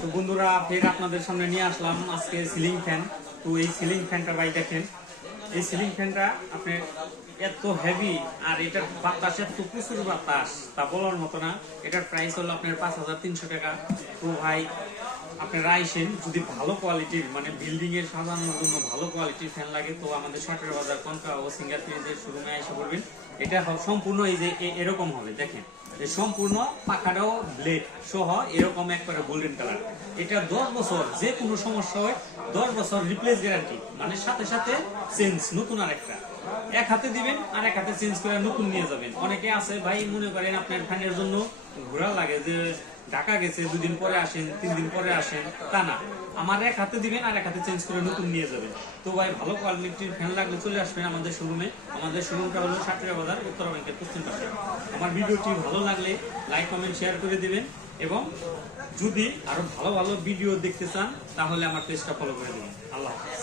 তো বন্ধুরা ফের আপনাদের সামনে নিয়ে আসলাম আজকে সিলিং ফ্যান। তো এই সিলিং ফ্যানটা ভাই দেখেন, এই সিলিং ফ্যানটা আপনি এত হেভি আর এটার বাতাস এত প্রচুর বাতাস তা বলার মতো না। এটার প্রাইস হলো আপনার 5,300 টাকা। তো ভাই আপনারা আইসেন, যদি ভালো কোয়ালিটির মানে বিল্ডিং এর সাজানোর জন্য ভালো কোয়ালিটির ফ্যান লাগে তো আমাদের সরকারি বাজার কনকা ও সিঙ্গার ফ্রিজের শোরুমে এসে পড়বেন। এটা সম্পূর্ণ এই যে এরকম হবে দেখেন, সম্পূর্ণ পাখাটাও ব্লেড সহ এরকম একবারে গোল্ডেন কালার। এটা 10 বছর যে কোনো সমস্যা হয় 10 বছর রিপ্লেস গ্যারান্টি, মানে সাথে সাথে চেঞ্জ নতুন আর একটা এক হাতে দিবেন আর এক হাতে চেঞ্জ করে নতুন নিয়ে যাবেন। অনেকে আছে ভাই মনে করেন আপনার ফ্যানের জন্য ঘোরা লাগে যে ঢাকা গেছে 2 দিন পরে আসেন 3 দিন পরে আসেন, তা না, আমার এক হাতে দিবেন আর এক হাতে চেঞ্জ করে নতুন নিয়ে যাবেন। তো ভাই ভালো কোয়ালিটির ফ্যান লাগলে চলে আসবেন আমাদের শোরুমে। আমাদের শোরুমটা হলো সাটুরিয়া বাজার উত্তরা ব্যাংকের পশ্চিম পাশে। আমার ভিডিওটি ভালো লাগলে লাইক কমেন্ট শেয়ার করে দিবেন এবং যদি আরো ভালো ভালো ভিডিও দেখতে চান তাহলে আমার পেজটা ফলো করে দিবেন। আল্লাহ হাফেজ।